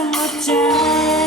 in my chest.